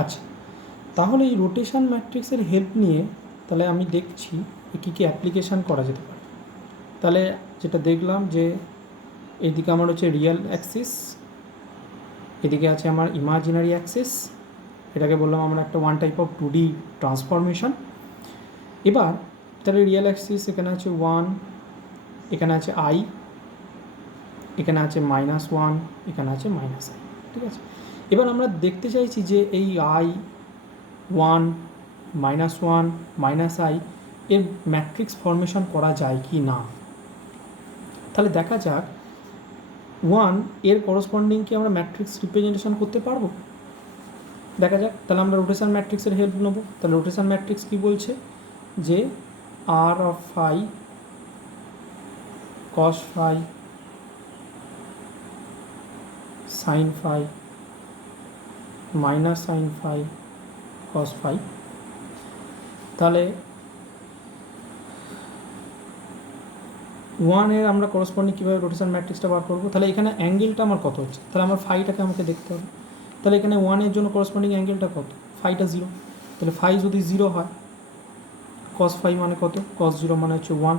আচ্ছা, তাহলে এই রোটেশন ম্যাট্রিক্সের হেল্প নিয়ে তাহলে আমি দেখছি কী কী অ্যাপ্লিকেশান করা যেতে পারে। তাহলে যেটা দেখলাম যে এদিকে আমার হচ্ছে রিয়েল অ্যাক্সিস, এদিকে আছে আমার ইমাজিনারি অ্যাক্সিস, এটাকে বললাম আমরা একটা one type of 2D transformation. এবার তাহলে রিয়েল অ্যাক্সিস এখানে আছে 1, এখানে আছে i, এখানে আছে -1, এখানে আছে -i, ঠিক আছে। এবার আমরা দেখতে চাইছি যে এই i, 1, -1, -i এর ম্যাট্রিক্স ফর্মেশন করা যায় কি না। তাহলে দেখা যাক 1 এর করসপন্ডিং কি আমরা ম্যাট্রিক্স রিপ্রেজেন্টেশন করতে পারবো, দেখা যাক। তাহলে আমরা রোটেশন ম্যাট্রিক্সের হেল্প নেব। তাহলে রোটেশন ম্যাট্রিক্স কী বলছে যে r of phi cos phi sin phi minus sin phi cos phi। তাহলে 1 এর আমরা করসপন্ডিং কীভাবে রোটেশন ম্যাট্রিক্সটা বার করবো। তাহলে এখানে অ্যাঙ্গেলটা আমার কত হচ্ছে, তাহলে আমার ফাইটাকে আমাকে দেখতে হবে। তাহলে এখানে 1 এর জন্য করসপন্ডিং অ্যাঙ্গেলটা কত, ফাইটা 0। তাহলে ফাই যদি 0 হয়, cos phi মানে কত, cos 0 মানে হচ্ছে 1,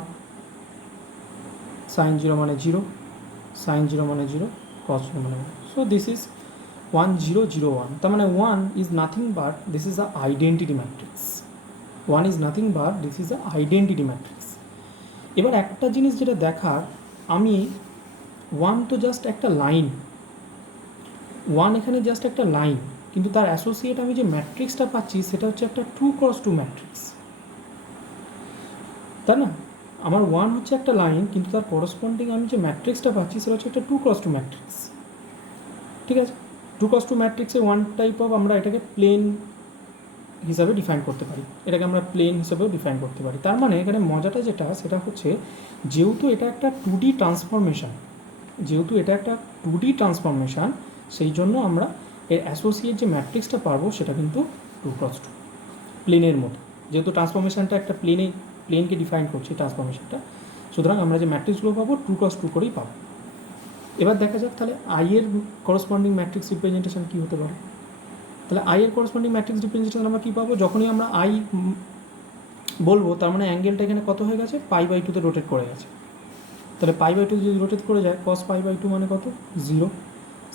sin 0 মানে 0, sin 0 মানে 0, cos 0 মানে 1। So this is 1 0 0 1। তার মানে 1 is nothing but this is a identity matrix. 1 is nothing but this is a identity matrix. এবার একটা জিনিস যেটা দেখার, আমি 1 তো জাস্ট একটা লাইন, 1 এখানে জাস্ট একটা লাইন, কিন্তু তার অ্যাসোসিয়েট আমি যে ম্যাট্রিক্সটা পাচ্ছি সেটা হচ্ছে একটা 2x2 ম্যাট্রিক্স, তাই না। আমার 1 হচ্ছে একটা লাইন, কিন্তু তার করসপন্ডিং আমি যে ম্যাট্রিক্সটা পাচ্ছি সেটা হচ্ছে একটা 2x2 ম্যাট্রিক্স, ঠিক আছে। 2x2 ম্যাট্রিক্সে ওয়ান টাইপ অফ আমরা এটাকে প্লেন হিসাবে ডিফাইন করতে পারি, এটাকে আমরা প্লেন হিসাবেও ডিফাইন করতে পারি। তার মানে এখানে মজাটা যেটা সেটা হচ্ছে যেহেতু এটা একটা 2D ট্রান্সফরমেশান, যেহেতু এটা একটা 2D ট্রান্সফরমেশান, সেই জন্য আমরা এর অ্যাসোসিয়েট যে ম্যাট্রিক্সটা পারবো সেটা কিন্তু 2x2 প্লেনের মতো। যেহেতু ট্রান্সফরমেশানটা একটা প্লেনকে ডিফাইন করছি ট্রান্সফরমেশানটা, সুতরাং আমরা যে ম্যাট্রিক্সগুলো পাবো 2x2 করেই পাবো। এবার দেখা যাক তাহলে আই এর করসপন্ডিং ম্যাট্রিক্স রিপ্রেজেন্টেশন কী হতে পারে। তাহলে আই এর করসপন্ডিং ম্যাট্রিক্স রিপ্রেজেন্টেশন আমরা কী পাবো, যখনই আমরা আই বলবো তার মানে অ্যাঙ্গেলটা এখানে কত হয়ে গেছে, π/2 তে রোটেট করে গেছে। তাহলে π/2 যদি রোটেট করে যায়, cos π/2 মানে কত 0,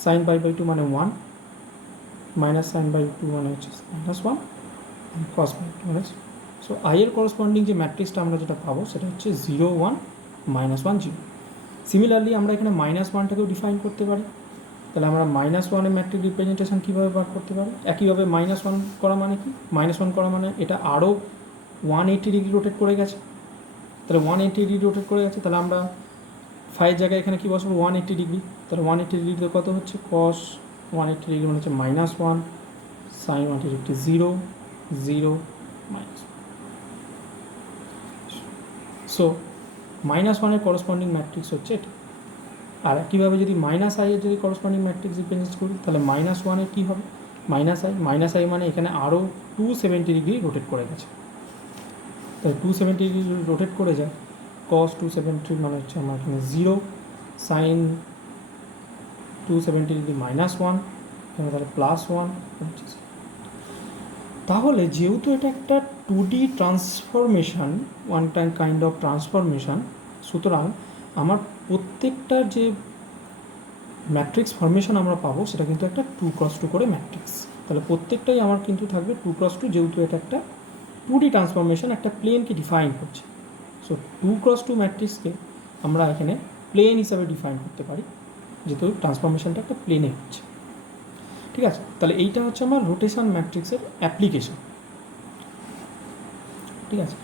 sin π/2 মানে 1, মাইনাস sin π/2 মানে হচ্ছে -1, cos π/2 মানে। সো আই এর করসপন্ডিং যে ম্যাট্রিক্সটা আমরা যেটা পাবো সেটা হচ্ছে 0 1 -1 0। সিমিলারলি আমরা এখানে -1টাকেও ডিফাইন করতে পারি। তাহলে আমরা -1 এর ম্যাট্রিক্স রিপ্রেজেন্টেশন কীভাবে বার করতে পারি, একইভাবে -1 করা মানে কি, -1 করা মানে এটা আরও 180 ডিগ্রি রোটেট করে গেছে। তাহলে 180 ডিগ্রি রোটেট করে গেছে, তাহলে আমরা ফাইয়ের জায়গায় এখানে কী বসবো 180 ডিগ্রি। তাহলে 180 ডিগ্রিতে কত হচ্ছে, cos 180 ডিগ্রি মানে হচ্ছে -1, sin 180 ডিগ্রি 0 0 -1। সো -1 এর করসপন্ডিং ম্যাট্রিক্স হচ্ছে এটা। আর কীভাবে যদি -i এর যদি করসপন্ডিং ম্যাট্রিক্স রিপ্রেজেন্ট করি, তাহলে -1 এর কী হবে, -i মানে এখানে আরও 270 ডিগ্রি রোটেট করে গেছে। তাহলে 270 ডিগ্রি রোটেট করে যায়, cos 270 মানে হচ্ছে আমার এখানে 0, sin 270 ডিগ্রি -1, এখানে তাহলে +1। তাহলে যেহেতু এটা একটা 2D transformation, one time kind of transformation, সুতরাং আমার প্রত্যেকটার যে ম্যাট্রিক্স ফরমেশন আমরা পাবো সেটা কিন্তু একটা 2x2 করে ম্যাট্রিক্স। তাহলে প্রত্যেকটাই আমার কিন্তু থাকবে 2x2, যেহেতু এটা একটা 2D ট্রান্সফরমেশন, একটা প্লেনকে ডিফাইন করছে। সো 2x2 ম্যাট্রিক্সকে আমরা এখানে প্লেন হিসাবে ডিফাইন করতে পারি, যেহেতু ট্রান্সফরমেশনটা একটা প্লেনে হচ্ছে, ঠিক আছে। তাহলে এইটা হচ্ছে আমার রোটেশন ম্যাট্রিক্সের অ্যাপ্লিকেশন, ঠিক আছে।